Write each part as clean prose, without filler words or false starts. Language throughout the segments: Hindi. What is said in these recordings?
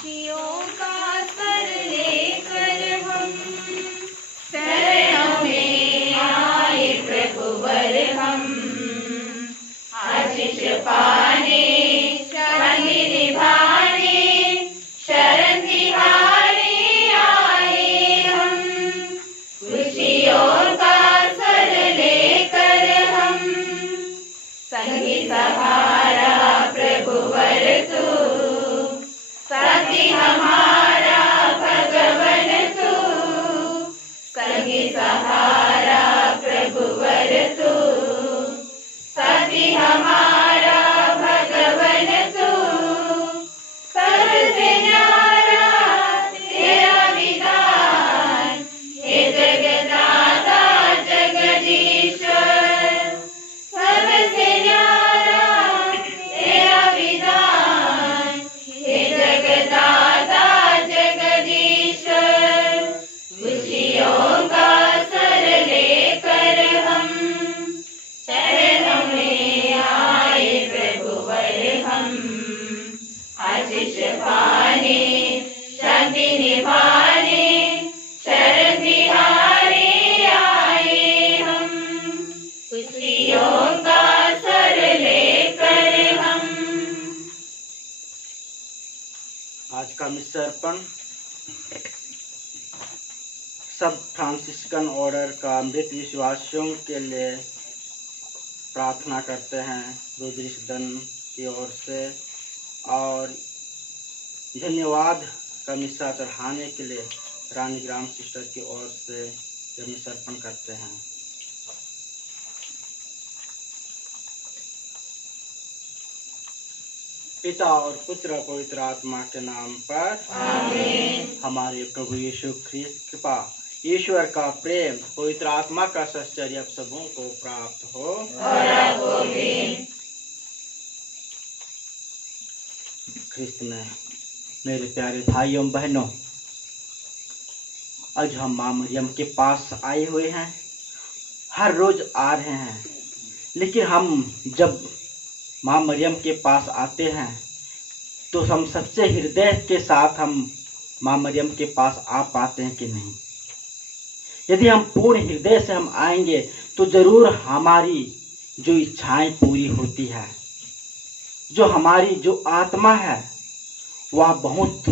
खुशियों का स्वर लेकर हम शरणों में आए प्रभुवर हम। आशीष पाने शांति निभाने शरण तिहारे आए हम। खुशियों का स्वर लेकर हम संगी सहारा प्रभुवर तू, साथी हमारा भगवन तू, संगी सहारा प्रभुवर तू, साथी हमारा भगवन तू। सबसे न्यारा तेरा विधान हे जगदाता जगदीश्वर। सबसे न्यारा तेरा विधान हे जगदाता जगदीश्वर। खुशियों का स्वर लेकर हम शरणों में आए प्रभुवर हम। आशीष पाने शांति निभाने शरण तिहारे आए हम। खुशियों का स्वर लेकर हम। आज का मिस्र अर्पण सब फ्रांसिस्कन ऑर्डर का मृत विश्वासियों के लिए प्रार्थना करते हैं रुद्र सदन की ओर से, और धन्यवाद का मिस्सा चढ़ाने के लिए रानी ग्राम सिस्टर की ओर से यह मिस्सा अर्पण करते हैं। पिता और पुत्र और पवित्र आत्मा के नाम पर आमीन। हमारे प्रभु यीशु ख्रिस्त कृपा, ईश्वर का प्रेम, पवित्र आत्मा का सहचर्य आप सबों को प्राप्त हो और आपको भी। ख्रिस्त में मेरे प्यारे भाइयों बहनों, आज हम माँ मरियम के पास आए हुए हैं। हर रोज आ रहे हैं, लेकिन हम जब माँ मरियम के पास आते हैं तो हम सच्चे हृदय के साथ हम माँ मरियम के पास आ पाते हैं कि नहीं। यदि हम पूर्ण हृदय से हम आएंगे तो जरूर हमारी जो इच्छाएं पूरी होती है। जो हमारी जो आत्मा है वह बहुत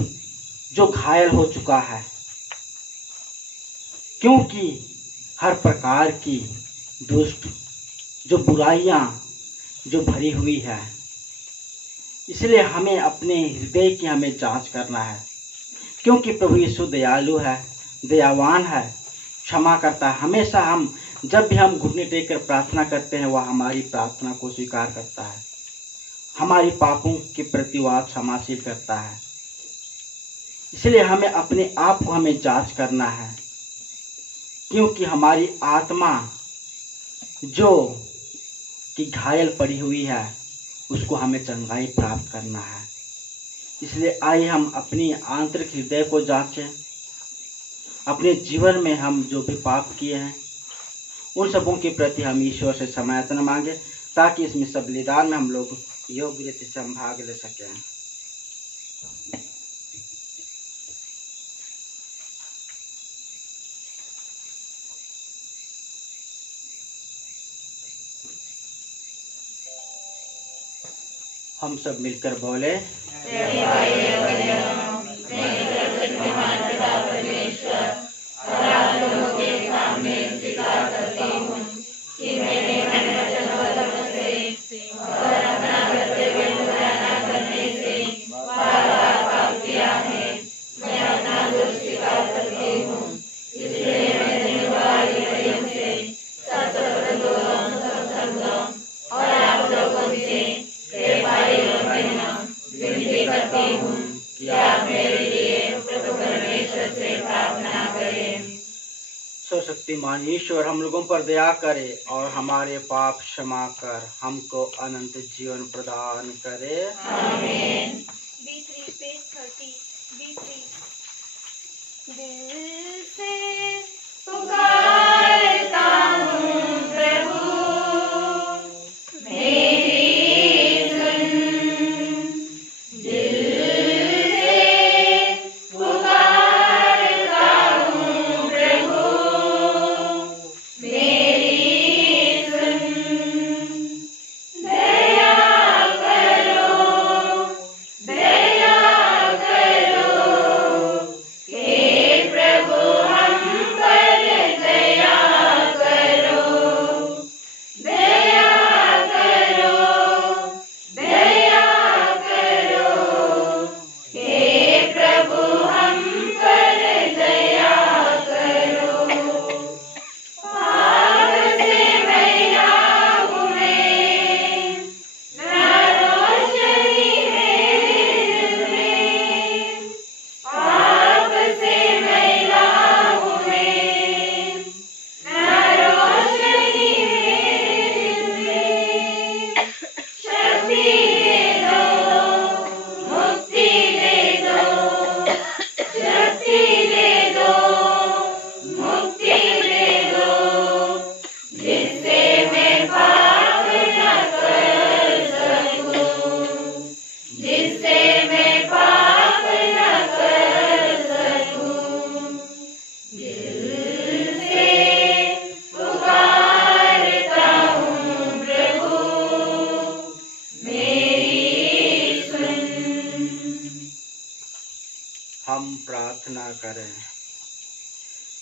जो घायल हो चुका है, क्योंकि हर प्रकार की दुष्ट जो बुराइयां जो भरी हुई है। इसलिए हमें अपने हृदय की हमें जांच करना है, क्योंकि प्रभु यीशु दयालु है, दयावान है, क्षमा करता है। हमेशा हम जब भी हम घुटने टेक कर प्रार्थना करते हैं वह हमारी प्रार्थना को स्वीकार करता है, हमारी पापों के प्रति वह क्षमाशील करता है। इसलिए हमें अपने आप को हमें जांच करना है, क्योंकि हमारी आत्मा जो कि घायल पड़ी हुई है उसको हमें चंगाई प्राप्त करना है। इसलिए आइए हम अपनी आंतरिक हृदय को जांचें। अपने जीवन में हम जो भी पाप किए हैं उन सबों के प्रति हम ईश्वर से क्षमायाचना मांगे, ताकि इसमें सब बलिदान में हम लोग योग्य रीति से हम भाग ले सकें। हम सब मिलकर बोले, और आप लोगों के सामने स्वीकार करती हूँ कि मैंने मन वचन और कर्म से और अपना कर्तव्य पूरा न करने से बार-बार पाप किया है। मैं अपना दोष स्वीकार करती हूँ। इसलिए मैं धन्यवाद मरियम से सब सद्गुणों सब संगों और आप लोगों से विनती करती हूँ कि आप मेरे लिए प्रभु परमेश्वर से प्रार्थना करें। सर्वशक्तिमान ईश्वर हम लोगों पर दया करे और हमारे पाप क्षमा कर हमको अनंत जीवन प्रदान करे। आमीन। B3 page 30 B3। दिल से पुकारता हूँ प्रभु मेरी सुन, दिल से हम प्रार्थना करें।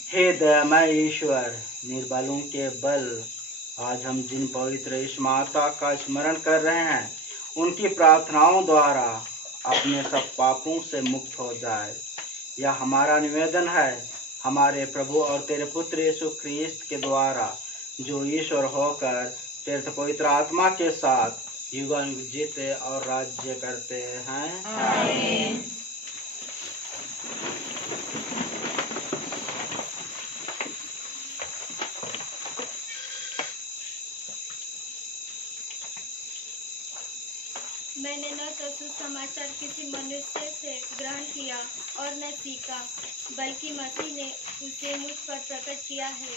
हे दयामय ईश्वर, निर्बलों के बल आज हम जिन पवित्र इस माता का स्मरण कर रहे हैं, उनकी प्रार्थनाओं द्वारा अपने सब पापों से मुक्त हो जाए। यह हमारा निवेदन है हमारे प्रभु और तेरे पुत्र यीशु ख्रीस्त के द्वारा, जो ईश्वर होकर तेरे पवित्र आत्मा के साथ युगानुग जीते और राज्य करते हैं। आमीन। मैंने न तो सुसमाचार किसी मनुष्य से ग्रहण किया और न सीखा, बल्कि मसीह ने उसे मुझ पर प्रकट किया है।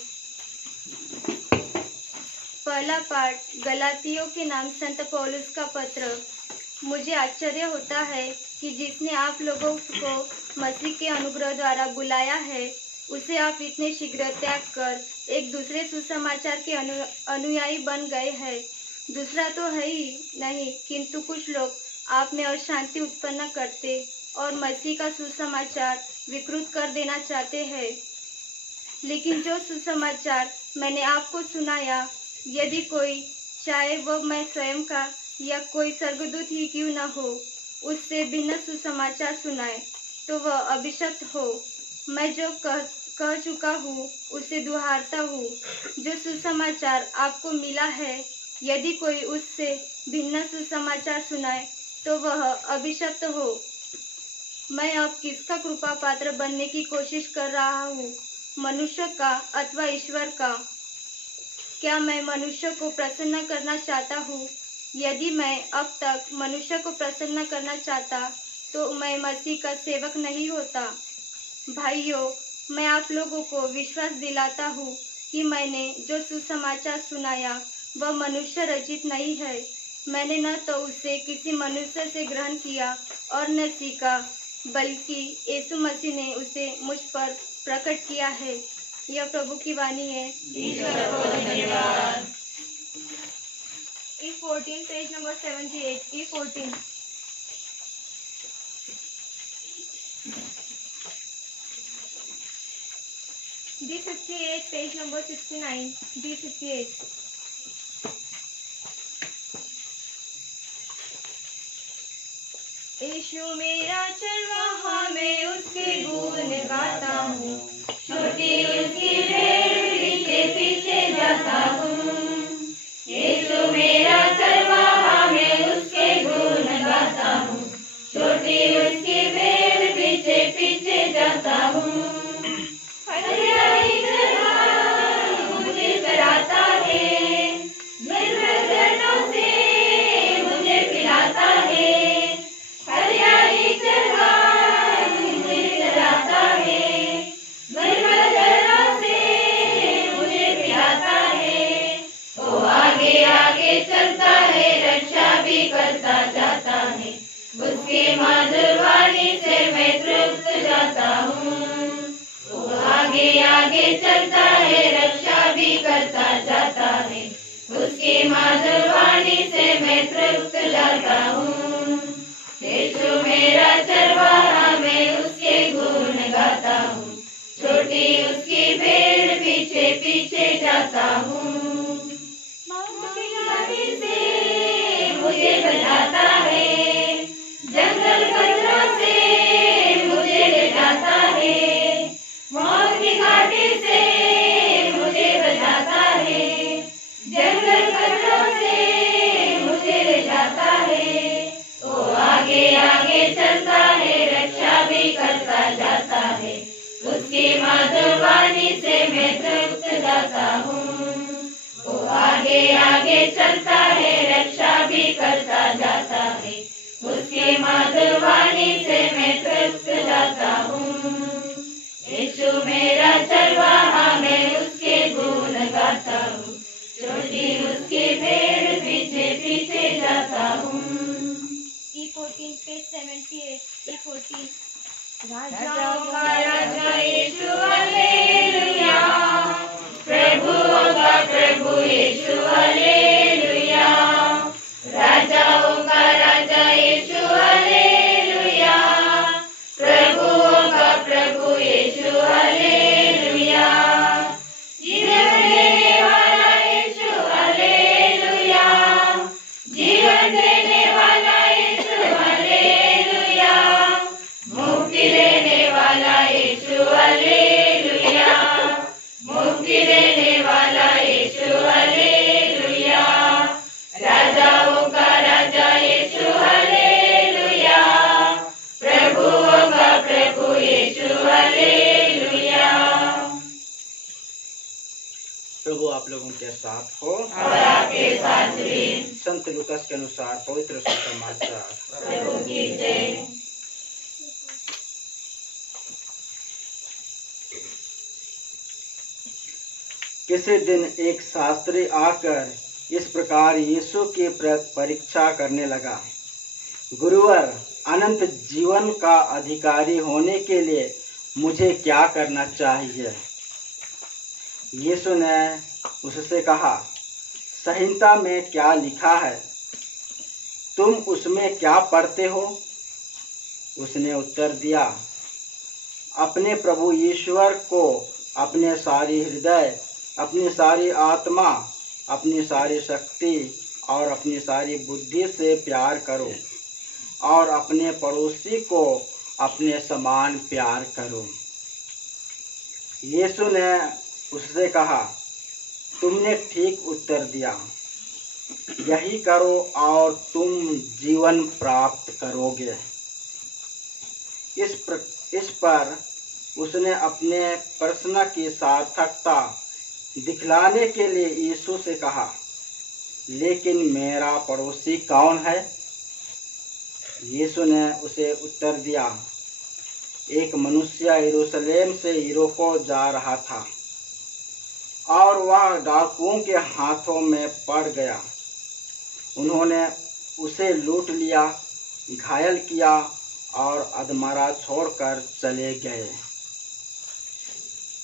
पहला पाठ, गलातियों के नाम संत पौलुस का पत्र। मुझे आश्चर्य होता है कि जिसने आप लोगों को मसीह के अनुग्रह द्वारा बुलाया है, उसे आप इतने शीघ्र त्याग कर एक दूसरे सुसमाचार के अनुयायी बन गए हैं। दूसरा तो है ही नहीं, किंतु कुछ लोग आप में अशांति उत्पन्न करते और मसीह का सुसमाचार विकृत कर देना चाहते हैं। लेकिन जो सुसमाचार मैंने आपको सुनाया, यदि कोई, चाहे वह मैं स्वयं का या कोई स्वर्गदूत ही क्यों न हो, उससे भिन्न सुसमाचार सुनाए, तो वह अभिशप्त हो। मैं जो कह चुका हूँ उसे दोहराता हूँ। जो सुसमाचार आपको मिला है, यदि कोई उससे भिन्न सुसमाचार सुनाए, तो वह अभिशप्त हो। मैं अब किसका कृपा पात्र बनने की कोशिश कर रहा हूँ, मनुष्य का अथवा ईश्वर का? क्या मैं मनुष्य को प्रसन्न करना चाहता हूँ? यदि मैं अब तक मनुष्य को प्रसन्न करना चाहता, तो मैं मसीह का सेवक नहीं होता। भाइयों, मैं आप लोगों को विश्वास दिलाता हूँ कि मैंने जो सुसमाचार सुनाया वह मनुष्य रचित नहीं है। मैंने न तो उसे किसी मनुष्य से ग्रहण किया और न सीखा, बल्कि यीशु मसीह ने उसे मुझ पर प्रकट किया है। यह प्रभु की वाणी है। ईश्वर को धन्यवाद। E14 page number 78। E14 D58 page number 69। D58 यीशु मेरा चरवाहा, मैं उसके गुण गाता हूँ। छोटी उसकी भेड़ पीछे पीछे जाता हूँ। यीशु मेरा चरवाहा, मैं उसके गुण गाता हूँ। छोटी उसकी भेड़ पीछे पीछे जाता हूँ। हरियाली चराई मुझे चराता है, निर्मल झरनों से मुझे पिलाता है। हरियाली चराई मुझे चराता है, निर्मल झरनों से मुझे पिलाता है। वो आगे आगे चलता है, रक्षा भी करता जाता है। उसकी मधुर वाणी से मैं तृप्त जाता हूँ। वो आगे आगे चलता है, रक्षा भी करता जाता है। उसकी मधुर वाणी से मैं तृप्त जाता हूँ। यीशु मेरा चरवाहा, मैं उसके गुण गाता हूँ। छोटी उसकी भेड़ पीछे पीछे जाता हूँ। किनारे से मुझे बचाता है, जंगल पत्थरों से मुझे ले जाता है। मौत की घाटी से मुझे बचाता है, जंगल पत्थरों से मुझे ले जाता है। वो आगे आगे चलता है, रक्षा भी करता जाता है। उसकी मधुर वाणी से मैं तृप्त जाता हूँ। वो आगे आगे चलता है, रक्षा भी करता जाता है। उसकी मधुर वाणी से मैं तृप्त जाता हूँ। यीशु मेरा चरवाहा, मैं उसके गुण गाता हूँ। छोटी उसकी भेड़ पीछे पीछे जाता हूँ। E14 page 78। E14 राजाओं का राजा यीशु, हालेलुया। प्रभुओं का प्रभु यीशु, हालेलुया। राजाओं का राजा यीशु, हालेलुया। प्रभुओं प्रभु आप लोगों के साथ हो और आपके साथ भी। संत लूकास के अनुसार पवित्र सुसमाचार। प्रभु की जय। किसी दिन एक शास्त्री आकर इस प्रकार यीशु की परीक्षा करने लगा, गुरुवर, अनंत जीवन का अधिकारी होने के लिए मुझे क्या करना चाहिए? यीशु ने उससे कहा, संहिता में क्या लिखा है, तुम उसमें क्या पढ़ते हो? उसने उत्तर दिया, अपने प्रभु ईश्वर को अपने सारी हृदय, अपनी सारी आत्मा, अपनी सारी शक्ति और अपनी सारी बुद्धि से प्यार करो और अपने पड़ोसी को अपने समान प्यार करो। यीशु ने उससे कहा, तुमने ठीक उत्तर दिया, यही करो और तुम जीवन प्राप्त करोगे। इस पर उसने अपने प्रश्न की सार्थकता दिखलाने के लिए यीशु से कहा, लेकिन मेरा पड़ोसी कौन है? यीशु ने उसे उत्तर दिया, एक मनुष्य यरूशलेम से यरीहो जा रहा था और वह डाकुओं के हाथों में पड़ गया। उन्होंने उसे लूट लिया, घायल किया और अधमरा छोड़कर चले गए।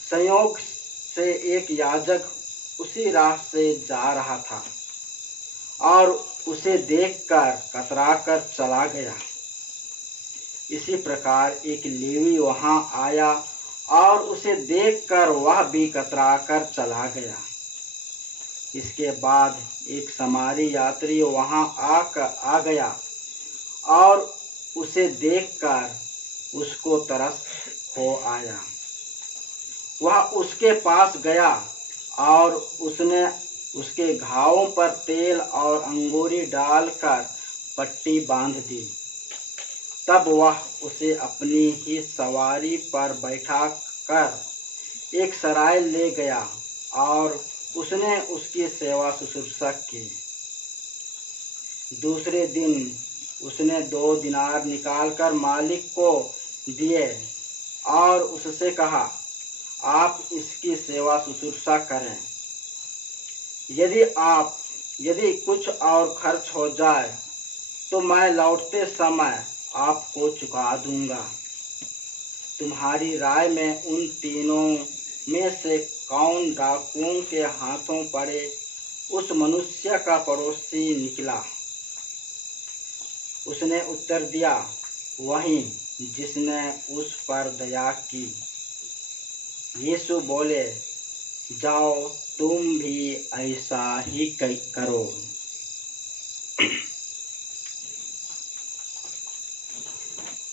संयोग से एक याजक उसी राह से जा रहा था और उसे देखकर कतराकर चला गया। इसी प्रकार एक लेवी वहां आया और उसे देखकर वह भी कतराकर चला गया। इसके बाद एक समारी यात्री वहां आ गया और उसे देखकर उसको तरस हो आया। वह उसके पास गया और उसने उसके घावों पर तेल और अंगूरी डालकर पट्टी बांध दी। तब वह उसे अपनी ही सवारी पर बैठा कर एक सराय ले गया और उसने उसकी सेवा शुश्रूषा की। दूसरे दिन उसने 2 दिनार निकालकर मालिक को दिए और उससे कहा, आप इसकी सेवा शुश्रूषा करें। यदि कुछ और खर्च हो जाए तो मैं लौटते समय आपको चुका दूंगा। तुम्हारी राय में उन तीनों में से कौन डाकुओं के हाथों पड़े उस मनुष्य का पड़ोसी निकला? उसने उत्तर दिया, वही जिसने उस पर दया की। यीशु बोले, जाओ तुम भी ऐसा ही करो।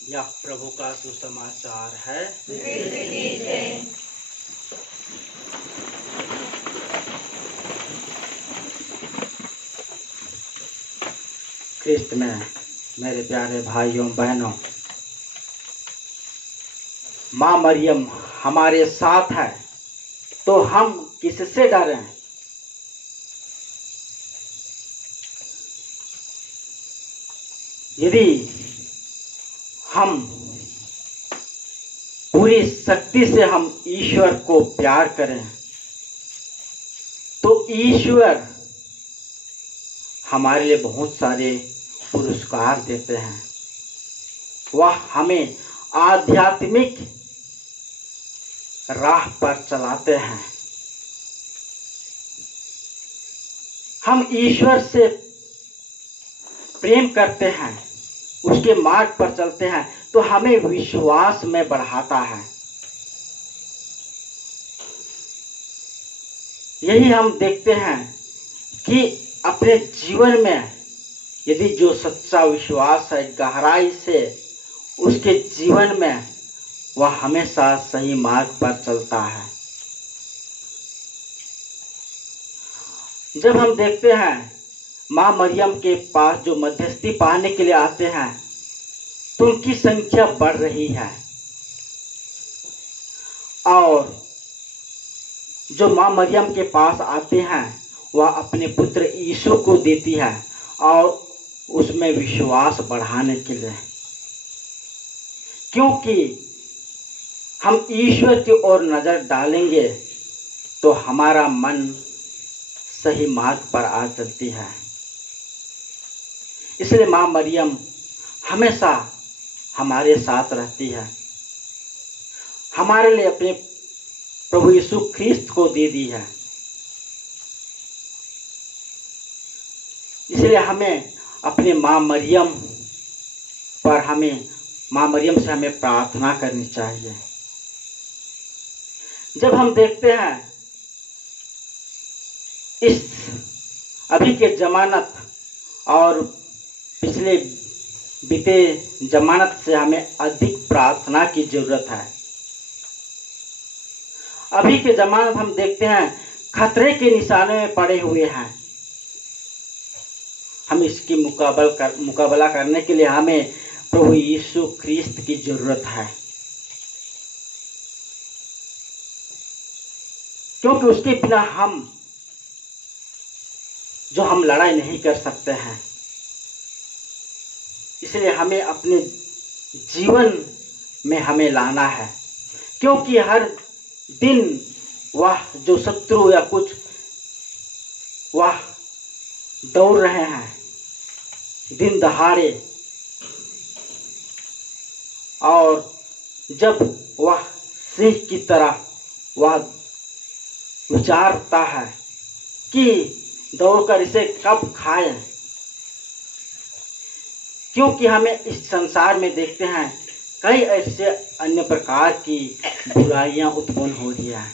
यह प्रभु का सुसमाचार है। ख्रिस्त में मेरे प्यारे भाइयों बहनों, माँ मरियम हमारे साथ है तो हम किससे डरें? यदि हम पूरी शक्ति से हम ईश्वर को प्यार करें तो ईश्वर हमारे लिए बहुत सारे पुरस्कार देते हैं। वह हमें आध्यात्मिक राह पर चलाते हैं। हम ईश्वर से प्रेम करते हैं, उसके मार्ग पर चलते हैं तो हमें विश्वास में बढ़ाता है। यही हम देखते हैं कि अपने जीवन में यदि जो सच्चा विश्वास है गहराई से उसके जीवन में वह हमेशा सही मार्ग पर चलता है। जब हम देखते हैं माँ मरियम के पास जो मध्यस्थी पाने के लिए आते हैं तो उनकी संख्या बढ़ रही है और जो माँ मरियम के पास आते हैं वह अपने पुत्र यीशु को देती है और उसमें विश्वास बढ़ाने के लिए, क्योंकि हम ईश्वर की ओर नजर डालेंगे तो हमारा मन सही मार्ग पर आ चलती है। इसलिए माँ मरियम हमेशा हमारे साथ रहती है, हमारे लिए अपने प्रभु यीशु ख्रिस्त को दे दी है। इसलिए हमें अपने माँ मरियम से हमें प्रार्थना करनी चाहिए। जब हम देखते हैं इस अभी के जमानत और पिछले बीते जमानत से हमें अधिक प्रार्थना की जरूरत है। अभी के जमानत हम देखते हैं खतरे के निशाने में पड़े हुए हैं। हम इसकी मुकाबला करने के लिए हमें प्रभु यीशु ख्रिस्त की जरूरत है, क्योंकि उसके बिना हम लड़ाई नहीं कर सकते हैं। इसलिए हमें अपने जीवन में हमें लाना है, क्योंकि हर दिन वह जो शत्रु या कुछ वह दौड़ रहे हैं दिन दहाड़े, और जब वह सिंह की तरह वह विचारता है कि दौड़कर इसे कब खाएं, क्योंकि हमें इस संसार में देखते हैं कई ऐसे अन्य प्रकार की बुराइयां उत्पन्न हो रही हैं।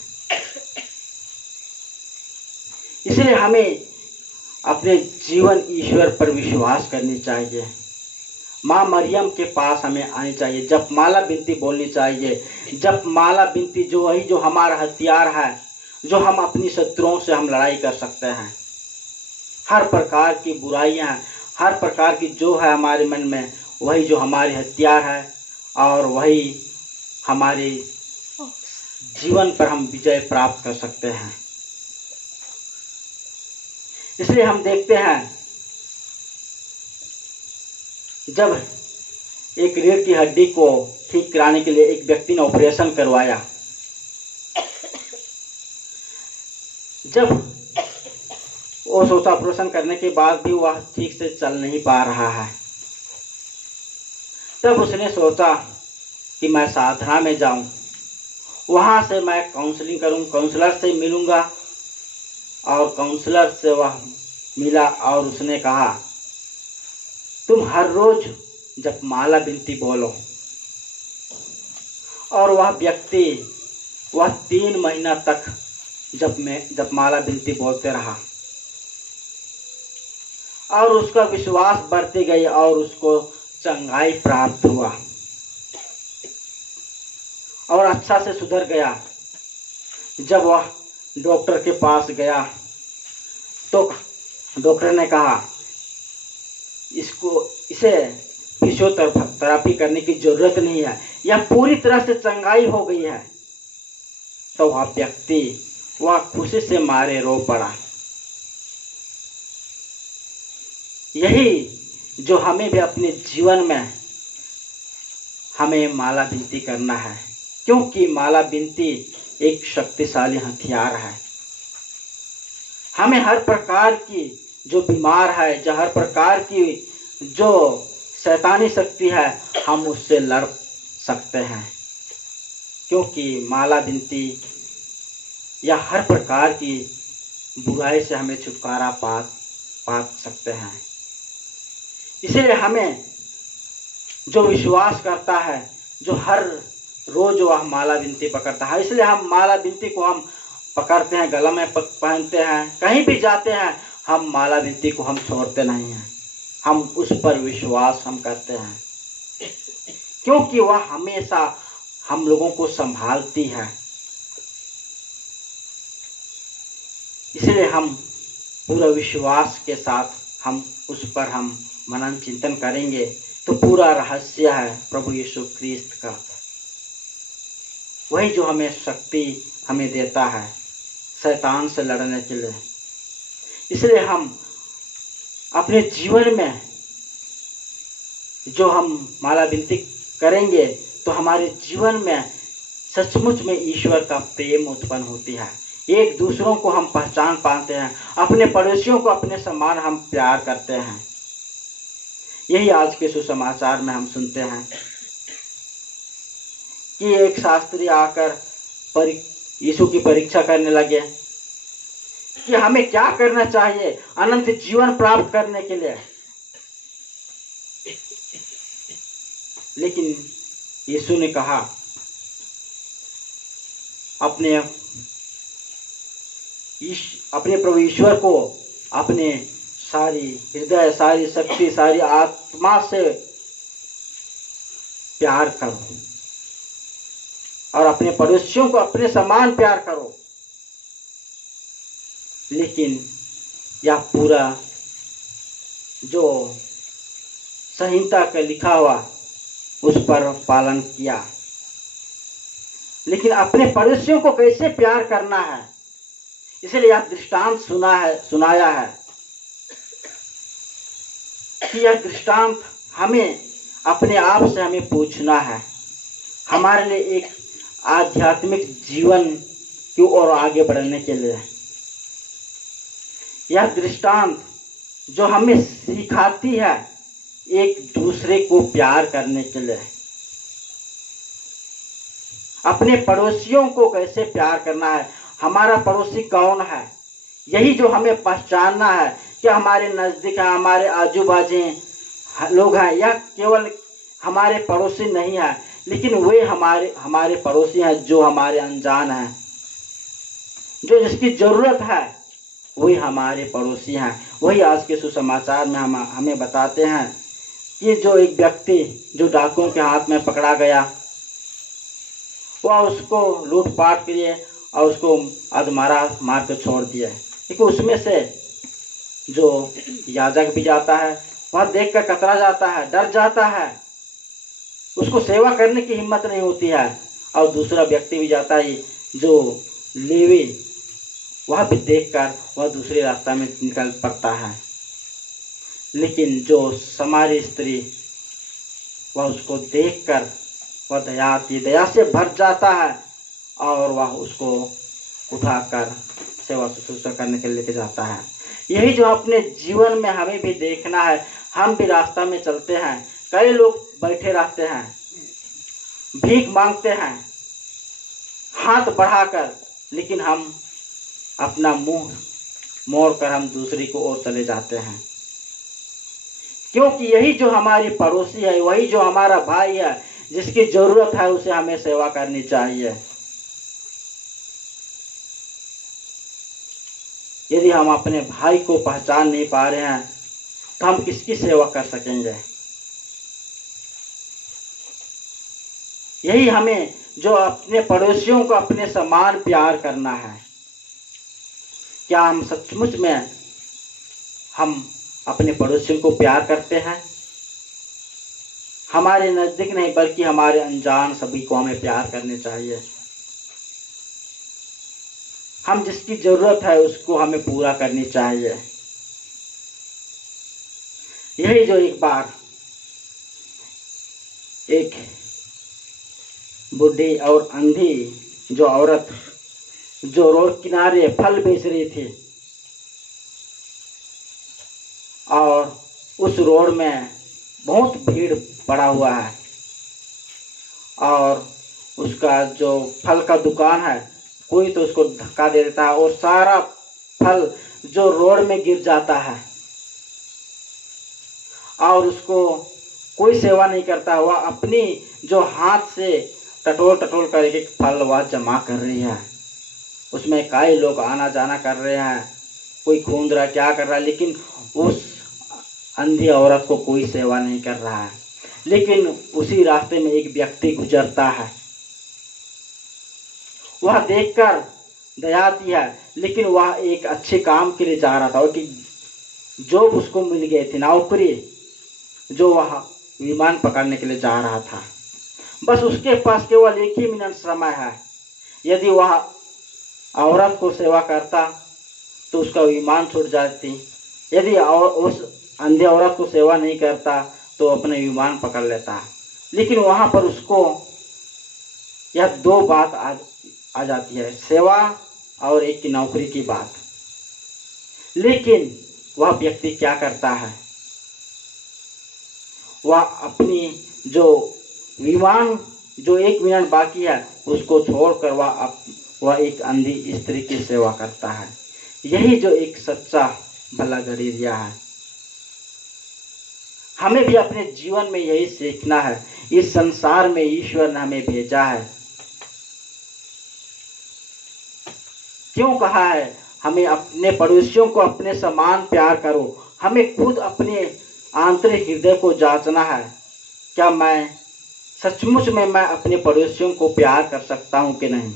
इसलिए हमें अपने जीवन ईश्वर पर विश्वास करनी चाहिए। माँ मरियम के पास हमें आनी चाहिए, जपमाला विनती बोलनी चाहिए। जपमाला विनती जो हमारा हथियार है, जो हम अपनी शत्रुओं से हम लड़ाई कर सकते हैं। हर प्रकार की बुराइयां, हर प्रकार की जो है हमारे मन में, वही जो हमारे हथियार है और वही हमारे जीवन पर हम विजय प्राप्त कर सकते हैं। इसलिए हम देखते हैं जब एक रीढ़ की हड्डी को ठीक कराने के लिए एक व्यक्ति ने ऑपरेशन करवाया, जब वो सोचा ऑपरेशन करने के बाद भी वह ठीक से चल नहीं पा रहा है, तब उसने सोचा कि मैं साधना में जाऊं, वहां से मैं काउंसलिंग करूं, काउंसलर से मिलूंगा। और काउंसलर से वह मिला और उसने कहा तुम हर रोज जपमाला विनती बोलो। और वह व्यक्ति वह 3 महीना तक जपमाला विनती बोलते रहा और उसका विश्वास बढ़ती गई और उसको चंगाई प्राप्त हुआ और अच्छा से सुधर गया। जब वह डॉक्टर के पास गया तो डॉक्टर ने कहा इसे फिजियोथेरेपी करने की जरूरत नहीं है, यह पूरी तरह से चंगाई हो गई है। तो वह व्यक्ति वह खुशी से मारे रो पड़ा। यही जो हमें भी अपने जीवन में हमें माला विनती करना है, क्योंकि माला विनती एक शक्तिशाली हथियार है। हमें हर प्रकार की जो बीमार है, जो हर प्रकार की जो शैतानी शक्ति है, हम उससे लड़ सकते हैं, क्योंकि माला विनती या हर प्रकार की बुराई से हमें छुटकारा पा सकते हैं। इसलिए हमें जो विश्वास करता है, जो हर रोज वह माला विनती पकड़ता है, इसलिए हम माला विनती को हम पकड़ते हैं, गला में पहनते हैं, कहीं भी जाते हैं, हम माला विनती को हम छोड़ते नहीं हैं। हम उस पर विश्वास हम करते हैं, क्योंकि वह हमेशा हम लोगों को संभालती है। इसलिए हम पूरा विश्वास के साथ हम उस पर हम मनन चिंतन करेंगे तो पूरा रहस्य है प्रभु यीशु ख्रिस्त का, वही जो हमें शक्ति हमें देता है। शैतान से लड़ने के लिए। इसलिए हम अपने जीवन में जो हम माला विनती करेंगे तो हमारे जीवन में सचमुच में ईश्वर का प्रेम उत्पन्न होती है। एक दूसरों को हम पहचान पाते हैं, अपने पड़ोसियों को अपने समान हम प्यार करते हैं। यही आज के सुसमाचार में हम सुनते हैं कि एक शास्त्री आकर यीशु की परीक्षा करने लगे कि हमें क्या करना चाहिए अनंत जीवन प्राप्त करने के लिए। लेकिन यीशु ने कहा अपने प्रभु ईश्वर को अपने सारी हृदय, सारी शक्ति, सारी आत्मा से प्यार करो और अपने पड़ोसियों को अपने समान प्यार करो। लेकिन यह पूरा जो संहिता का लिखा हुआ उस पर पालन किया। लेकिन अपने पड़ोसियों को कैसे प्यार करना है, इसलिए यह दृष्टांत सुनाया है कि यह दृष्टांत हमें अपने आप से हमें पूछना है, हमारे लिए एक आध्यात्मिक जीवन की ओर आगे बढ़ने के लिए। यह दृष्टांत जो हमें सिखाती है एक दूसरे को प्यार करने के लिए, अपने पड़ोसियों को कैसे प्यार करना है, हमारा पड़ोसी कौन है, यही जो हमें पहचानना है कि हमारे नज़दीक है, हमारे आजू बाजू लोग हैं। यह केवल हमारे पड़ोसी नहीं है, लेकिन वे हमारे पड़ोसी हैं जो हमारे अनजान हैं, जो जिसकी ज़रूरत है वही हमारे पड़ोसी हैं। वही आज के सुसमाचार में हमें बताते हैं कि जो एक व्यक्ति जो डाकुओं के हाथ में पकड़ा गया, वह उसको लूटपाट किए और उसको अधमरा मार कर छोड़ दिया। लेकिन उसमें से जो याजक भी जाता है वह देखकर कतरा जाता है, डर जाता है, उसको सेवा करने की हिम्मत नहीं होती है। और दूसरा व्यक्ति भी जाता है जो लेवी, वह भी देखकर वह दूसरे रास्ता में निकल पड़ता है। लेकिन जो समारी स्त्री, वह उसको देखकर वह दया से भर जाता है और वह उसको उठाकर सेवा शुश्रूषा करने के लिए लेके जाता है। यही जो अपने जीवन में हमें भी देखना है। हम भी रास्ता में चलते हैं, कई लोग बैठे रहते हैं, भीख मांगते हैं हाथ बढ़ाकर, लेकिन हम अपना मुंह मोड़कर हम दूसरी को ओर चले जाते हैं। क्योंकि यही जो हमारी पड़ोसी है, वही जो हमारा भाई है, जिसकी जरूरत है उसे हमें सेवा करनी चाहिए। यदि हम अपने भाई को पहचान नहीं पा रहे हैं तो हम किसकी सेवा कर सकेंगे। यही हमें जो अपने पड़ोसियों को अपने समान प्यार करना है। क्या हम सचमुच में हम अपने पड़ोसियों को प्यार करते हैं? हमारे नजदीक नहीं बल्कि हमारे अनजान सभी को हमें प्यार करने चाहिए। हम जिसकी जरूरत है उसको हमें पूरा करनी चाहिए। यही जो एक बार एक बूढ़ी और अंधी जो औरत जो रोड किनारे फल बेच रही थी, और उस रोड में बहुत भीड़ पड़ा हुआ है और उसका जो फल का दुकान है कोई तो उसको धक्का दे देता है और सारा फल जो रोड में गिर जाता है और उसको कोई सेवा नहीं करता। वह अपनी जो हाथ से टटोल टटोल कर एक फल वह जमा कर रही है। उसमें कई लोग आना जाना कर रहे हैं, कोई खूंद रहा क्या कर रहा है, लेकिन उस अंधी औरत को कोई सेवा नहीं कर रहा है। लेकिन उसी रास्ते में एक व्यक्ति गुजरता है, वह देखकर दया आती है, लेकिन वह एक अच्छे काम के लिए जा रहा था कि जॉब उसको मिल गई थी, नौकरी, जो वह विमान पकड़ने के लिए जा रहा था। बस उसके पास केवल 1 ही मिनट समय है। यदि वह औरत को सेवा करता तो उसका ईमान छूट जाती। यदि उस अंधे औरत को सेवा नहीं करता तो अपने ईमान पकड़ लेता। लेकिन वहाँ पर उसको यह दो बात आ जाती है, सेवा और एक की नौकरी की बात। लेकिन वह व्यक्ति क्या करता है, वह अपनी जो विमान जो 1 मिनट बाकी है उसको छोड़कर वह एक अंधी स्त्री की सेवा करता है। यही जो एक सच्चा भला गरीबिया है। हमें भी अपने जीवन में यही सीखना है। इस संसार में ईश्वर ने हमें भेजा है। क्यों कहा है हमें अपने पड़ोसियों को अपने समान प्यार करो। हमें खुद अपने आंतरिक हृदय को जांचना है, क्या मैं सचमुच में मैं अपने पड़ोसियों को प्यार कर सकता हूं कि नहीं।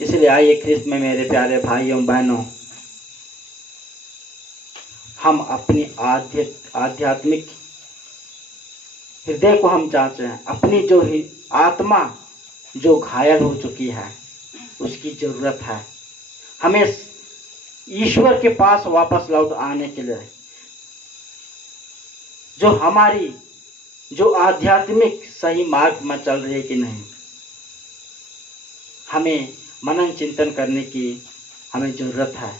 इसलिए आइए ख्रिस्त में मेरे प्यारे भाइयों बहनों, हम अपनी आध्यात्मिक हृदय को हम जांचें। अपनी जो आत्मा जो घायल हो चुकी है उसकी जरूरत है हमें ईश्वर के पास वापस लौट आने के लिए। जो हमारी जो आध्यात्मिक सही मार्ग में चल रही है कि नहीं, हमें मनन चिंतन करने की हमें जरूरत है।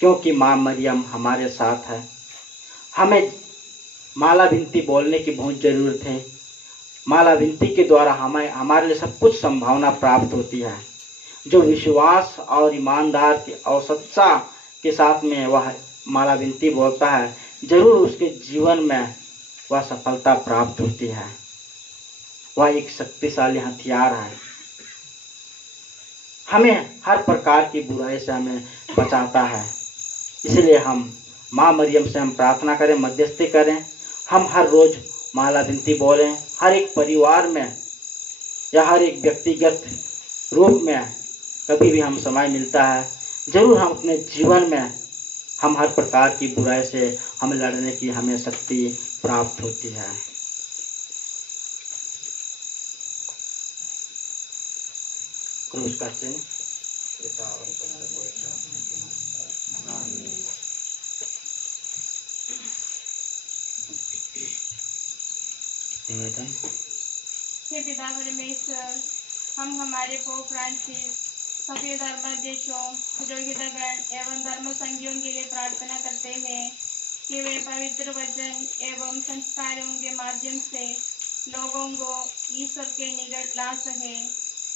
क्योंकि माँ मरियम हमारे साथ है। हमें माला विनती बोलने की बहुत ज़रूरत है। माला विनती के द्वारा हमारे लिए सब कुछ संभावना प्राप्त होती है। जो विश्वास और ईमानदार और सच्चा के साथ में वह माला विनती बोलता है, जरूर उसके जीवन में वह सफलता प्राप्त होती है। वह एक शक्तिशाली हथियार है, हमें हर प्रकार की बुराई से हमें बचाता है। इसलिए हम माँ मरियम से हम प्रार्थना करें, मध्यस्थी करें। हम हर रोज माला विनती बोलें। हर एक परिवार में या हर एक व्यक्तिगत रूप में कभी भी हम समय मिलता है, जरूर हम अपने जीवन में हम हर प्रकार की बुराई से हमें लड़ने की हमें शक्ति प्राप्त होती है। क्रूस का चिन्ह निवेदन। हे पिता परमेश्वर, हम हमारे पोप फ्रांसिस, सभी धर्माध्यक्षों, पुरोहितगण एवं धर्म संघियों के लिए प्रार्थना करते हैं कि वे पवित्र वचन एवं संस्कारों के माध्यम से लोगों को ईश्वर के निकट ला सके।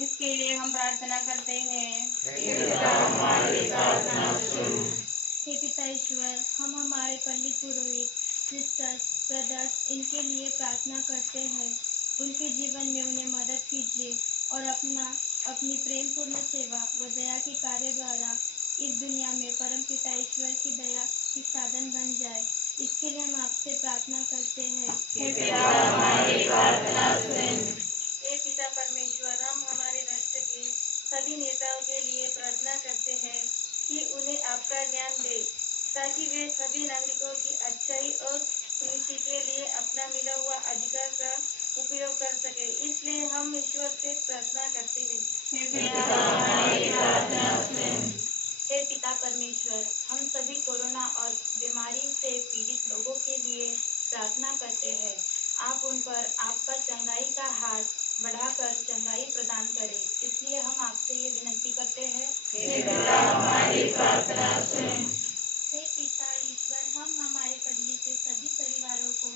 इसके लिए हम प्रार्थना करते हैं। हे पिता ईश्वर, हम हमारे पंडित पुरोहित, सिस्टर्स, ब्रदर्स इनके लिए प्रार्थना करते हैं। उनके जीवन में उन्हें मदद कीजिए और अपनी प्रेमपूर्ण सेवा व दया के कार्य द्वारा इस दुनिया में परम पिता ईश्वर की दया की साधन बन जाए। इसके लिए हम आपसे प्रार्थना करते हैं। हे पिता परमेश्वर, हम हमारे राष्ट्र के सभी नेताओं के लिए प्रार्थना करते हैं कि उन्हें आपका ज्ञान दे, ताकि वे सभी नागरिकों की अच्छाई और उन्नति के लिए अपना मिला हुआ अधिकार का उपयोग कर सके। इसलिए हम ईश्वर से प्रार्थना करते हैं। हे पिता परमेश्वर, हम सभी कोरोना और बीमारी से पीड़ित लोगों के लिए प्रार्थना करते हैं। आप उन पर आपका चंगाई का हाथ बढ़ाकर चंगाई प्रदान करें। इसलिए हम आपसे ये विनती करते हैं। हे पिता ईश्वर, हम हमारे पगली के सभी परिवारों को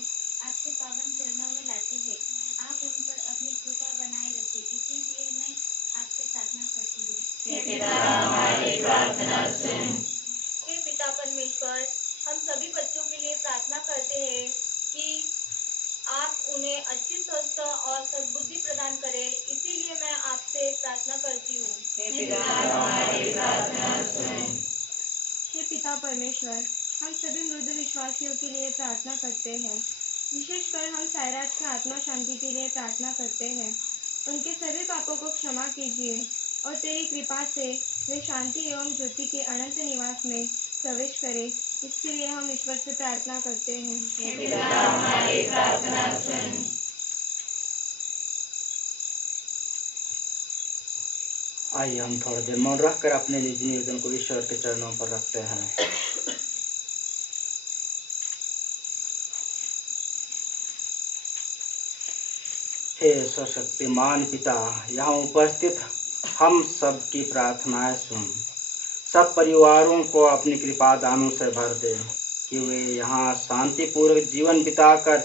आपके पावन चरणों में लाते हैं। आप उन पर अपनी कृपा बनाए रखें। इसीलिए मैं आपसे प्रार्थना करती हूँ। हे पिता परमेश्वर, हम सभी बच्चों के लिए प्रार्थना करते हैं कि आप उन्हें अच्छी स्वस्थ और सद्बुद्धि प्रदान करें। इसीलिए मैं आपसे प्रार्थना करती हूँ। हे पिता परमेश्वर, हम सभी मृदु विश्वासियों के लिए प्रार्थना करते हैं। विशेषकर हम सायराज की आत्मा शांति के लिए प्रार्थना करते हैं। उनके सभी पापों को क्षमा कीजिए और तेरी कृपा से वे शांति एवं ज्योति के अनंत निवास में प्रवेश करें। इसके लिए हम ईश्वर से प्रार्थना करते हैं। 「 हे へ पिता हमारी प्रार्थना सुन। पिता परमेश्वर, हम सभी मृदु विश्वासियों के लिए प्रार्थना करते हैं। विशेषकर हम सायराज की आत्मा शांति के लिए प्रार्थना करते हैं। उनके सभी पापों को क्षमा कीजिए और तेरी कृपा से वे शांति एवं ज्योति के अनंत निवास में प्रवेश करें। इसके लिए हम ईश्वर से प्रार्थना करते हैं। हे पिता हमारी प्रार्थना सुन। आइए हम थोड़ी देर मौन रखकर अपने निज निवेदन को ईश्वर के चरणों पर रखते हैं। हे सशक्तिमान पिता, यहाँ उपस्थित हम सब की प्रार्थनाएं सुन। सब परिवारों को अपनी कृपा दानों से भर दे कि वे यहाँ शांतिपूर्वक जीवन बिताकर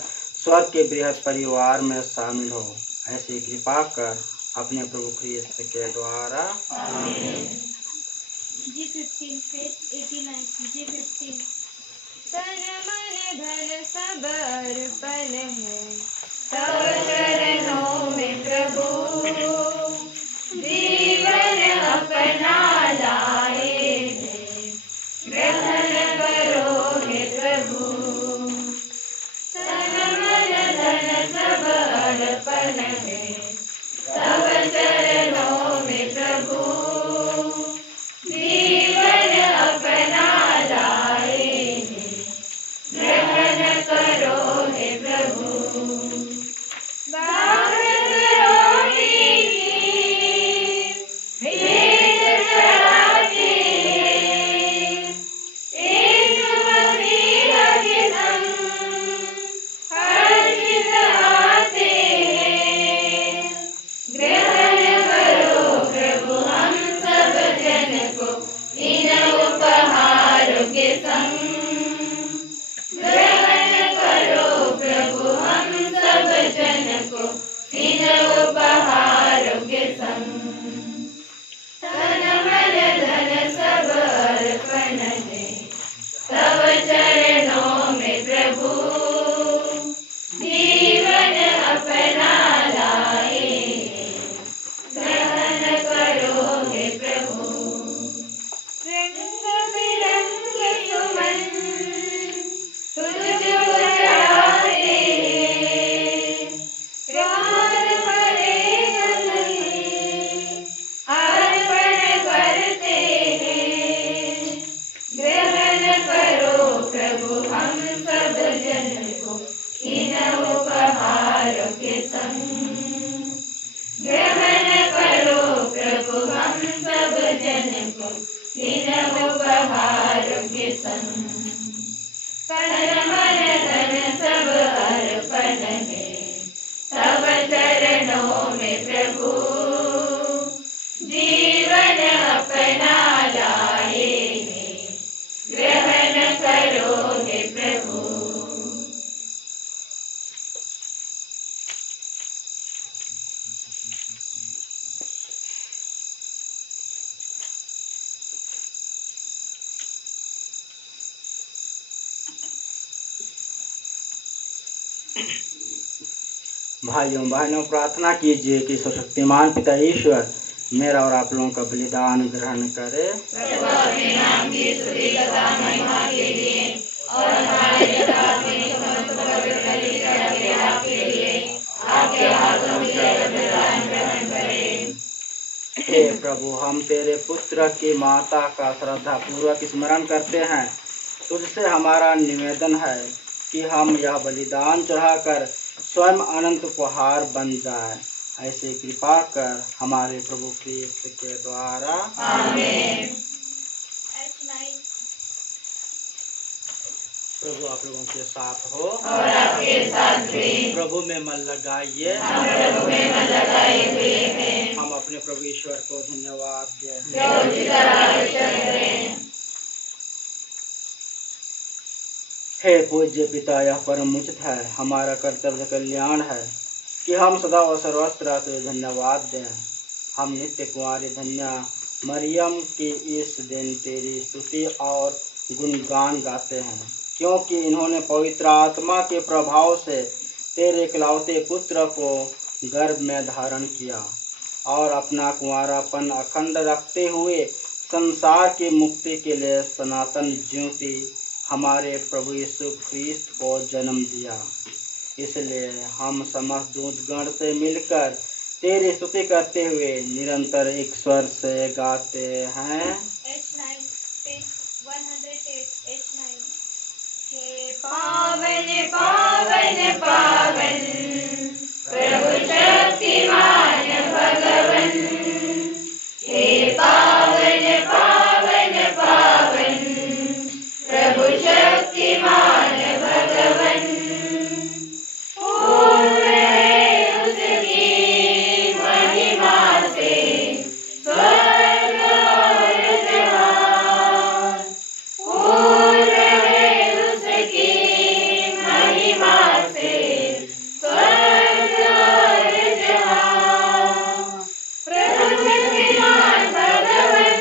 स्वर्ग के बृहद परिवार में शामिल हो। ऐसी कृपा कर अपने प्रभु ख्रीस्त के द्वारा। G15 page 89 G15 तन मन धन सब अर्पण है तव चरणों में प्रभु जीवन अपना लाए हैं, ग्रहण करो हे प्रभु। तन मन धन सब अर्पण है तव चरणों में प्रभु जीवन अपना लाए हैं, ग्रहण करो हे प्रभु। भाइयों बहनों, प्रार्थना कीजिए कि सशक्तिमान पिता ईश्वर मेरा और आप लोगों का बलिदान ग्रहण करे। प्रभु अपने नाम की स्तुति तथा महिमा के लिए और हमारे साथ में समस्त पवित्र कलीसिया के लाभ के लिए आपके हाथों से बलिदान ग्रहण करें। हे प्रभु, हम तेरे पुत्र की माता का श्रद्धा पूर्वक स्मरण करते हैं। तुझसे हमारा निवेदन है कि हम यह बलिदान चढ़ाकर स्वयं अनंत उपहार बन जाए। ऐसे कृपा कर हमारे प्रभु ख्रीस्त के द्वारा। आमीन। प्रभु आप लोगों के साथ हो और आपके साथ भी। प्रभु में मन लगाइए। हम प्रभु में मन लगाए हुए हैं। हम अपने प्रभु ईश्वर को धन्यवाद दें। जो उसी तरह करें। हे पूज्य पिता, यह परम उचित है, हमारा कर्तव्य कल्याण है कि हम सदा और सर्वत्र तुझे धन्यवाद दें। हम नित्य कुंवारी धन्य मरियम की इस दिन तेरी स्तुति और गुणगान गाते हैं, क्योंकि इन्होंने पवित्र आत्मा के प्रभाव से तेरे इकलौते पुत्र को गर्भ में धारण किया और अपना कुंवारापन अखंड रखते हुए संसार की मुक्ति के लिए सनातन ज्योति हमारे प्रभु यीशु ख्रीस्त को जन्म दिया। इसलिए हम समस्त दूतगण से मिलकर तेरी स्तुति करते हुए निरंतर एक स्वर से गाते हैं। H9 page 108 H9 हे पावन पावन पावन प्रभु शक्तिमान भगवन, हे पावन पावन पावन प्रभु शक्तिमान भगवन। पूर्ण है उसकी महिमा से स्वर्ग और जहान। पूर्ण है उसकी महिमा से स्वर्ग और जहान। प्रभु शक्तिमान भगवन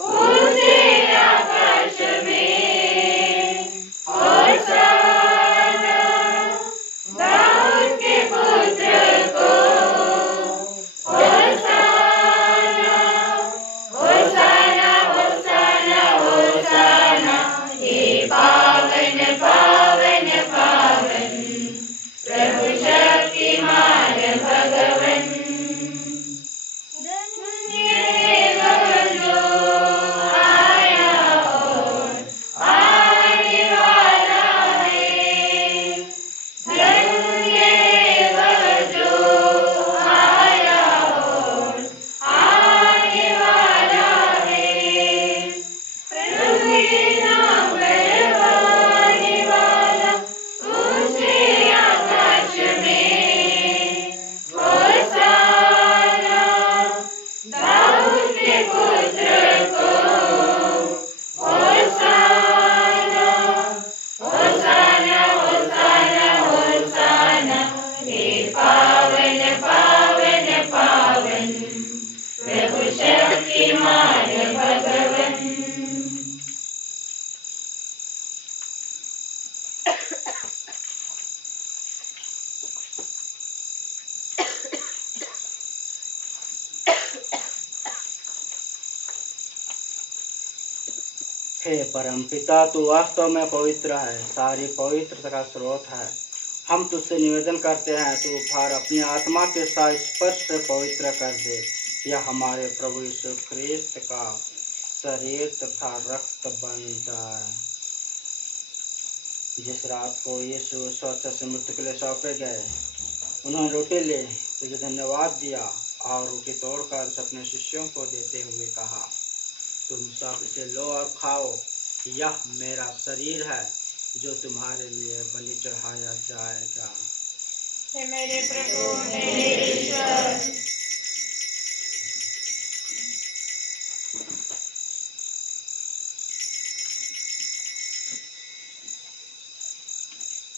ऊंचे आकाश में होशाना। दाऊद के पुत्र को होशाना। होशाना होशाना होशाना। हे पावन पावन पावन प्रभु शक्तिमान भगवन। धन्य है वह जो आया और आने वाला है। धन्य है वह जो आया और आने वाला है। प्रभु के नाम बरवाने वाला ऊंचे आकाश में होशाना। दाऊद के पुत्र को होशाना। होशाना होशाना होशाना। हे पावन पावन पावन प्रभु शक्तिमान भगवन। हे परम पिता, तू वास्तव में पवित्र है, सारी पवित्रता का स्रोत है। हम तुझसे निवेदन करते हैं, तू फार अपनी आत्मा के साथ स्पर्श से पवित्र कर दे। यह हमारे प्रभु यीशु ख्रिस्त का शरीर तथा रक्त बन जाए। जिस रात को यीशु स्वेच्छा से मृत्यु के लिए सौंपे गए, उन्होंने रोटी ले, तुझे धन्यवाद दिया और रोटी तोड़कर अपने शिष्यों को देते हुए कहा, तुम सब इसे लो और खाओ, यह मेरा शरीर है जो तुम्हारे लिए बलि चढ़ाया जाएगा। हे मेरे प्रभु मेरे ईश्वर।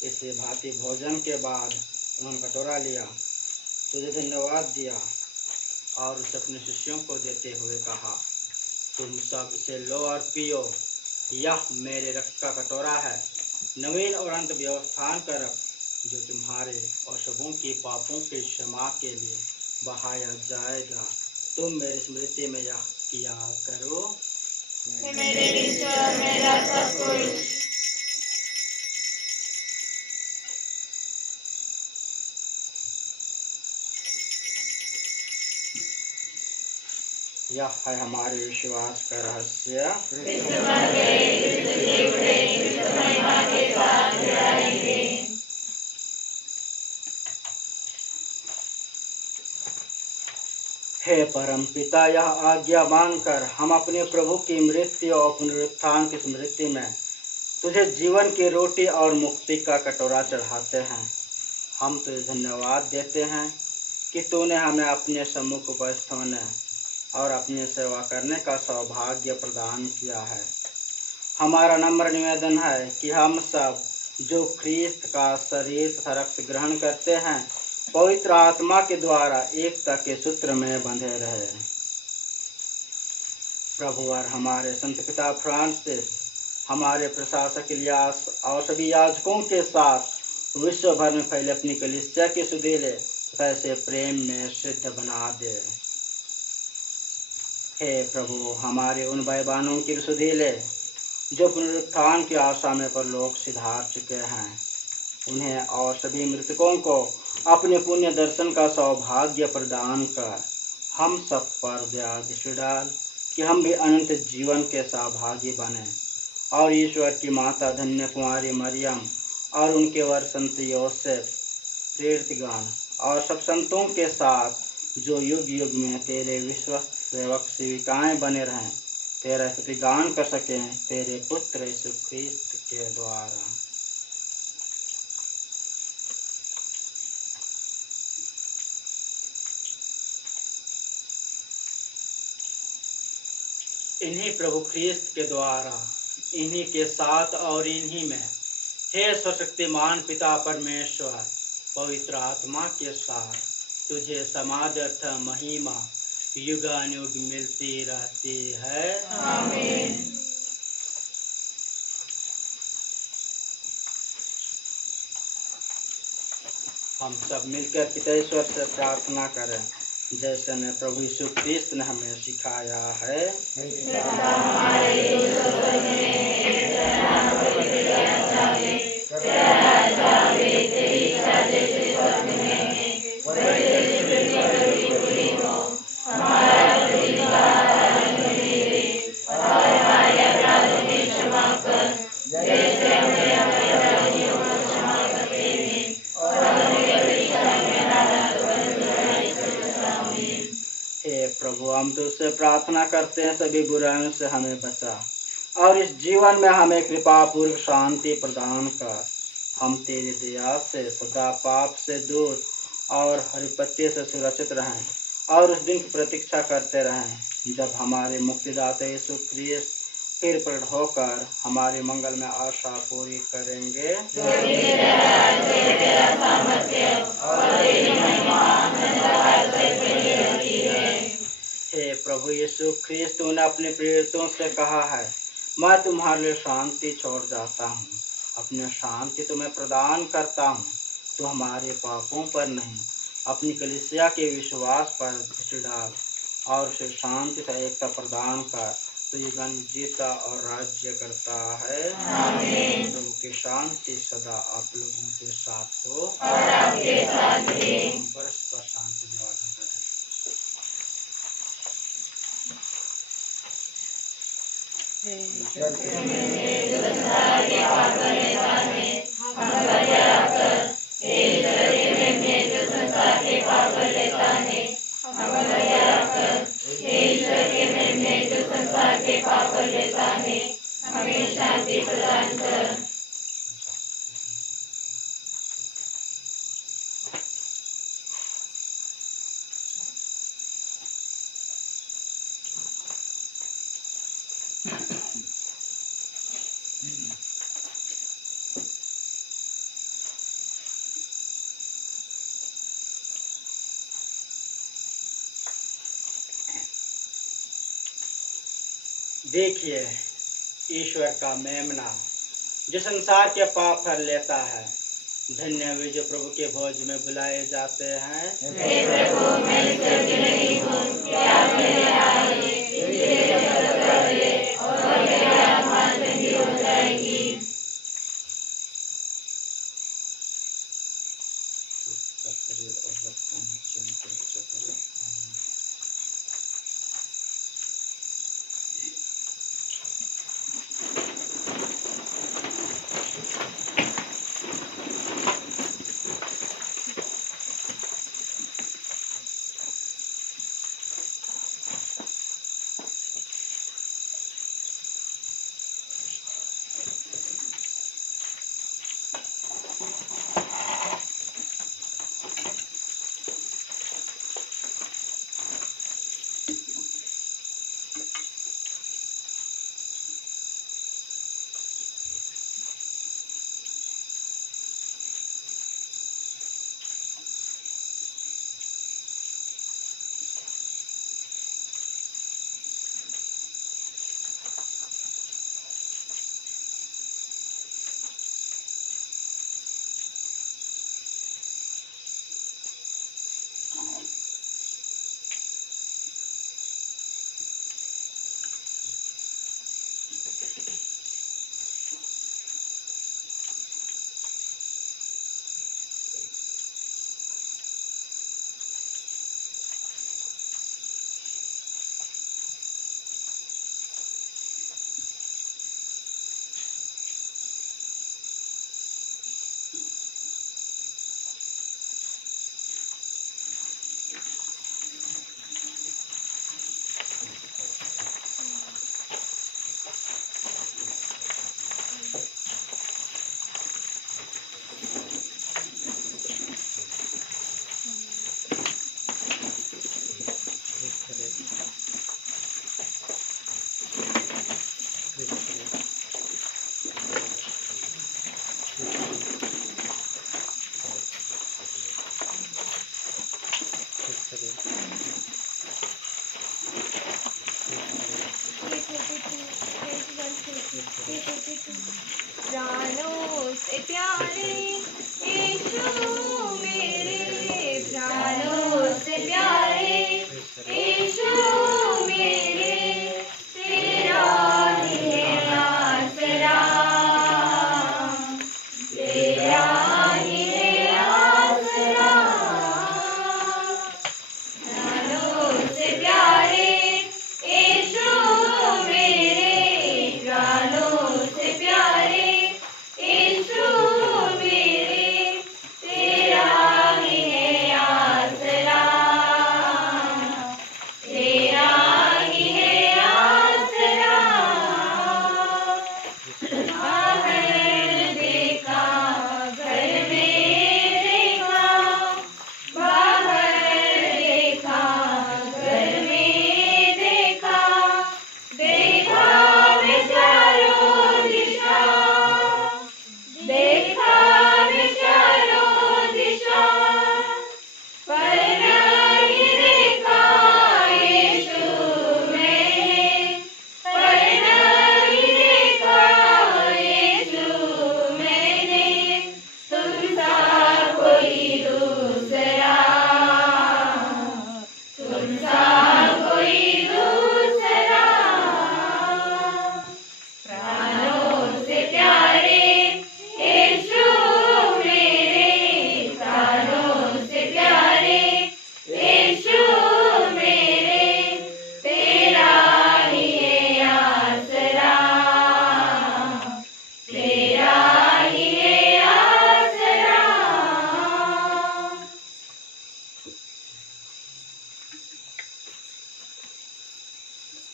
इसे भांति भोजन के बाद उन्होंने कटोरा लिया, तुझे धन्यवाद दिया और उसे अपने शिष्यों को देते हुए कहा, तुम सब इसे लो और पियो, यह मेरे रक्त का कटोरा है, नवीन और अंत व्यवस्थान का रक्त जो तुम्हारे और सबों की पापों के क्षमा के लिए बहाया जाएगा। तुम मेरी स्मृति में यह किया करो। हे मेरे ईश्वर मेरा सब कुछ। यह है हमारे विश्वास का रहस्य। हे परम पिता, यह आज्ञा मानकर हम अपने प्रभु की मृत्यु और पुनरुत्थान की स्मृति में तुझे जीवन की रोटी और मुक्ति का कटोरा चढ़ाते हैं। हम तुझे धन्यवाद देते हैं कि तूने हमें अपने सम्मुख उपस्थित होने और अपनी सेवा करने का सौभाग्य प्रदान किया है। हमारा नम्र निवेदन है कि हम सब जो ख्रीस्त का शरीर तथा रक्त ग्रहण करते हैं, पवित्र आत्मा के द्वारा एकता के सूत्र में बंधे रहे। प्रभु और हमारे संत पिता फ्रांसिस, हमारे प्रशासक इलियास और सभी याजकों के साथ विश्व भर में फैले अपनी कलीसिया के सुधीले तथा इसे प्रेम में सिद्ध बना दे। हे प्रभु, हमारे उन भाई बहनों की सुधीले जो पुनरुत्थान की आशा में परलोक सिधार चुके हैं, उन्हें और सभी मृतकों को अपने पुण्य दर्शन का सौभाग्य प्रदान कर हम सब पर दया दृष्टि डाल कि हम भी अनंत जीवन के सहभागी बने और ईश्वर की माता धन्य कुमारी मरियम और उनके वर संत योसेफ, प्रेरितगण और सब संतों के साथ जो युग युग में तेरे विश्व सेवक सेविकाएं बने रहें, तेरा स्तुतिगान कर सकें तेरे पुत्र यीशु ख्रिस्त के द्वारा। इन्हीं प्रभु ख्रिस्त के द्वारा, इन्हीं के साथ और इन्हीं में, हे सर्वशक्तिमान पिता परमेश्वर पवित्र आत्मा के साथ तुझे समाधर्थ महिमा युगानुयुग मिलती रहती है। आमीन। हम सब मिलकर पितेश्वर से प्रार्थना करें, जैसे ने प्रभु यीशु ख्रिस्त ने हमें सिखाया है। हे प्रभु, हम तुझसे प्रार्थना करते हैं सभी बुराइयों से हमें बचा और इस जीवन में हमें कृपा पूर्वक शांति प्रदान कर। हम तेरी दया से सदा पाप से दूर और हरिपत्य से सुरक्षित रहें और उस दिन की प्रतीक्षा करते रहें जब हमारे मुक्तिदाता यीशु ख्रिस्त फिर प्रकट होकर हमारे मंगल में आशा पूरी करेंगे। हे प्रभु यीशु ख्रिस्त, तूने अपने प्रेरितों से कहा है, मैं तुम्हारे लिए शांति छोड़ जाता हूँ, अपने शांति तुम्हें प्रदान करता हूँ। तो हमारे पापों पर नहीं, अपनी कलीसिया के विश्वास पर दृष्टि डाल और उसे शांति से एकता प्रदान कर। तो ये गण जीता और राज्य करता है। आमीन। प्रभु की शांति सदा आप लोगों के साथ हो और आपके साथ भी। परस्पर शांति निवारण करें। हमें शांति प्रदान कर। देखिए ईश्वर का मेमना जो संसार के पाप भर लेता है। धन्य वे जो प्रभु के भोज में बुलाए जाते हैं। हे प्रभु, मैं योग्य नहीं हूँ कि आप मेरे आइए, इसलिए शब्द कहिए और मेरी आत्मा ठंडी हो जाएगी। से प्यारे यीशु मेरे प्राणों से प्यारे यीशु मेरे तेरा ही है आसरा तेरा ही है आसरा प्राणों से प्यारे यीशु मेरे प्राणों से प्यारे यीशु मेरे तेरा ही है आसरा तेरा ही है आसरा बाहर देखा घर में देखा बाहर देखा घर में देखा देखा मैं चारों दिशा देखा मैं चारों दिशा पर नहीं देखा यीशु मैंने पर नहीं देखा यीशु मैंने तुमसा कोई दूसरा तुमसा कोई दूसरा प्राणों से प्यारे यीशु मेरे प्राणों से प्यारे यीशु मेरे तेरा ही है आसरा तेरा ही है आसरा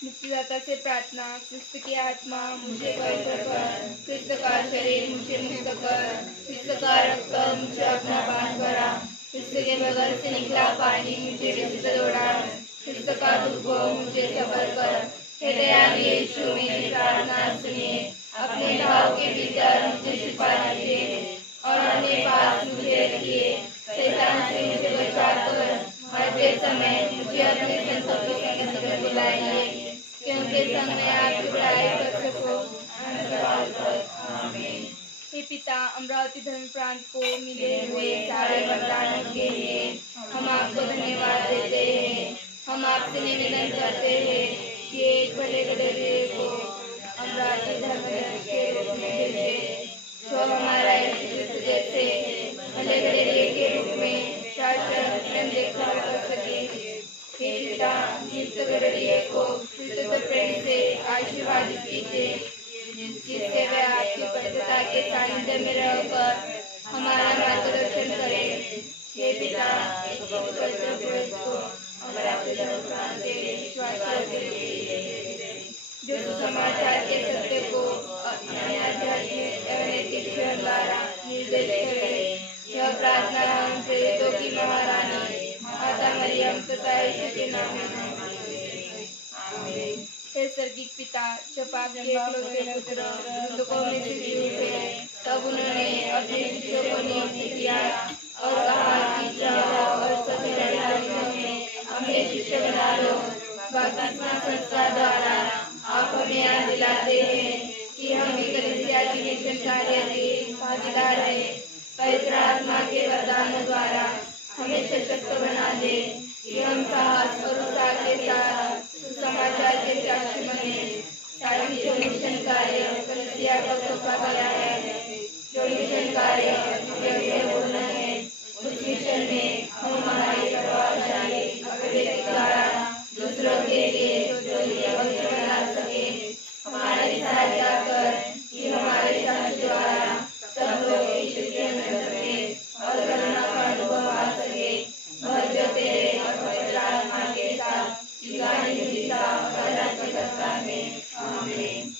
मुक्तिदाता से प्रार्थना क्रिस्त की आत्मा मुझे पवित्र कर क्रिस्त का शरीर मुझे मुक्त कर क्रिस्त का रक्त मुझे अपना पान करा क्रिस्त के बगल से निकला पानी मुझे विशुद्ध दौड़ा क्रिस्त का दुख मुझे सफल कर हे दयालु यीशु मेरी प्रार्थना सुनिए अपने भाव के भीतर मुझे छिपा लीजिए और अपने पास मुझे रखिए शैतान से मुझे बचा कर मरते समय मुझे अपने संकल्पों के संग बुलाइए क्योंकि संग में आपकी बड़ाई कर सको आमीन। हे पिता अमरावती धर्म प्रांत को मिले हुए सारे वरदानों के लिए हम आपको धन्यवाद देते हैं। हम आपसे निवेदन करते हैं कि एक बड़े गडरिये को अमरावती धर्म के रूप में भेजे जो हमारा यीशु जैसे भले गडरिये के रूप में शासन देखा कर सके। हे पिता इस गडरिये को विशुद्ध प्रेम से आशीर्वादित कीजिए जिससे वे आपकी पवित्रता के सानिध्य में रहकर हमारा मार्गदर्शन करें। हे पिता इस पवित्र पुरुष को अमरावती धर्म प्रांत के विश्वासियों के लिए जो सुसमाचार के सत्य को अपने आध्यात्मिक एवं नैतिक जीवन द्वारा निर्देश करे। यह प्रार्थना हम प्रेरितों की महारानी माता मरियम तथा यीशु के नाम में आमीन। हे स्वर्गीय पिता जब आपके एकलौते पुत्र मृतकों में से जी उठे तब उन्होंने अपने शिष्यों को नियुक्त किया और कहा कि जाओ और सभी जातियों में अपने शिष्य बना लो। बपतिस्मा संस्कार द्वारा आप हमें याद दिलाते हैं कि हम कलीसिया की मिशन कार्य के भागीदार हैं। पवित्र आत्मा के वरदानों द्वारा हमें सशक्त बना दे कि हम साहस और उत्साह के साथ सुसमाचार के साक्षी बने ताकि जो मिशन कार्य कलीसिया को सौंपा गया है जो मिशन कार्य हमें बोलना है उस मिशन में हम हमारी प्रभावशाली अभिव्यक्ति द्वारा दूसरों के लिए अवसर बना सके। हमारी सहायता कर कि हमारे शास्त्र द्वारा सब लोग यीशु के अंदर में और करुणा का अनुभव आ सके। वह जो तेरे और पवित्र आत्मा के साथ गाने जीता और राज्य करता है। आमीन।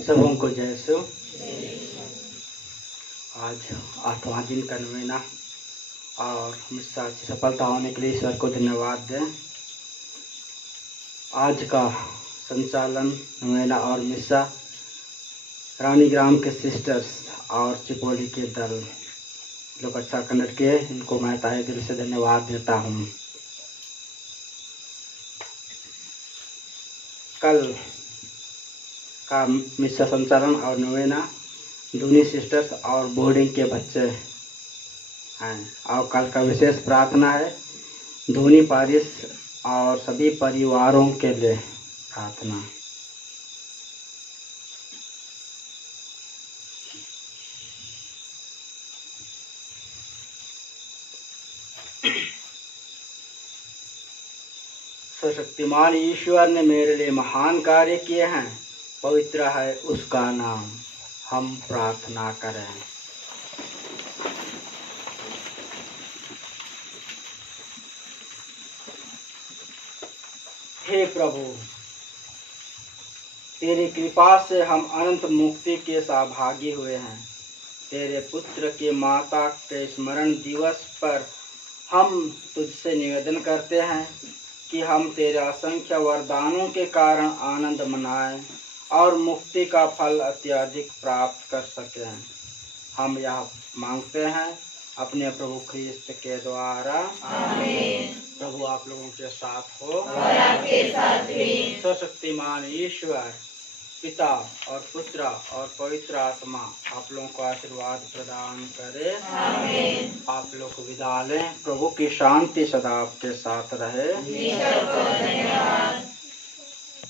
सबों को जय सो। आज 8वां दिन का नवेना और हमेशा अच्छी सफलता होने के लिए ईश्वर को धन्यवाद दें। आज का संचालन नवेना और मिस्सा रानीग्राम के सिस्टर्स और चिपोली के दल लोग अच्छा कंडक्ट किए, इनको मैं तहे दिल से धन्यवाद देता हूँ। कल का मिस्सा संचालन और नवेना दूनी सिस्टर्स और बोर्डिंग के बच्चे हैं, और कल का विशेष प्रार्थना है दूनी पारिश और सभी परिवारों के लिए प्रार्थना। सर्वशक्तिमान ईश्वर ने मेरे लिए महान कार्य किए हैं, पवित्र है उसका नाम। हम प्रार्थना करें। हे प्रभु, तेरी कृपा से हम अनंत मुक्ति के सहभागी हुए हैं। तेरे पुत्र के माता के स्मरण दिवस पर हम तुझसे निवेदन करते हैं कि हम तेरे असंख्य वरदानों के कारण आनंद मनाएं और मुक्ति का फल अत्यधिक प्राप्त कर सकें। हम यह मांगते हैं अपने प्रभु ख्रीस्त के द्वारा। आमीन। प्रभु आप लोगों के साथ हो और आपके साथ भी। सर्वशक्तिमान ईश्वर पिता और पुत्र और पवित्र आत्मा आप लोगों को आशीर्वाद प्रदान करे। आमीन। आप लोग को विदा लें। प्रभु की शांति सदा आपके साथ रहे। ईश्वर को धन्यवाद।